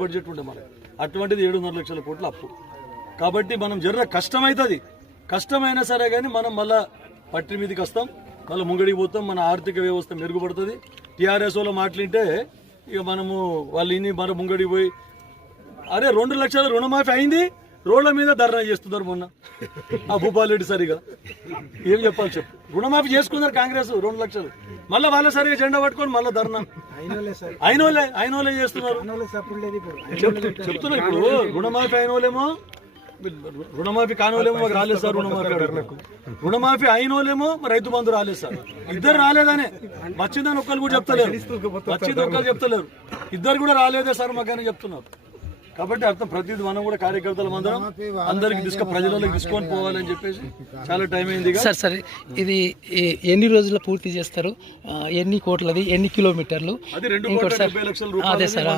Budget ఉండే మనకి, అటువంటిది 7.5 లక్షల కోట్ల అప్పు. కాబట్టి మనం జర్ర కష్టమవుతుంది, కష్టమైనా సరే కానీ మనం మళ్ళా పట్టి మీదకి వస్తాం, మళ్ళీ ముంగడికి పోతాం, మన ఆర్థిక వ్యవస్థ మెరుగుపడుతుంది. టీఆర్ఎస్ వాళ్ళు మాట్లాడితే ఇక మనము వాళ్ళు ఇన్ని మన ముంగడికి పోయి అరే 2 లక్షల రుణమాఫీ అయింది, రోడ్ల మీద ధర్నా చేస్తున్నారు మొన్న ఆ భూపాల్ రెడ్డి. సరిగా ఏం చెప్పాలి చెప్పు, రుణమాఫీ చేసుకున్నారు కాంగ్రెస్ 2 లక్షలు, మళ్ళీ వాళ్ళ సరిగా జెండా పట్టుకొని మళ్ళీ ధర్నా అయినోళ్ళే చేస్తున్నారు. చెప్తున్నా ఇప్పుడు రుణమాఫీ అయినోళ్ళేమో, రుణమాఫీ కానివాళ్ళేమో మాకు రాలేదు సార్ రుణమాఫీ, రుణమాఫీ అయినోళ్ళేమో రైతు బంధు రాలేదు సార్. ఇద్దరు రాలేదనే, వచ్చిందని ఒక్కరు కూడా చెప్తలేరు, వచ్చింది ఒక్కరు చెప్తలేరు, ఇద్దరు కూడా రాలేదే సార్ మాకని చెప్తున్నారు. కాబట్టి అర్థం ప్రతిదీ మనం కూడా కార్యకర్తలు అందరం అందరికి ప్రజలకు తీసుకొని పోవాలని చెప్పేసి చాలా టైం అయింది. సరే ఇది ఎన్ని రోజుల్లో పూర్తి చేస్తారు, ఎన్ని కోట్లది, ఎన్ని కిలోమీటర్లు? అది 2.70 లక్షల రూపాయలు. అదే సార్.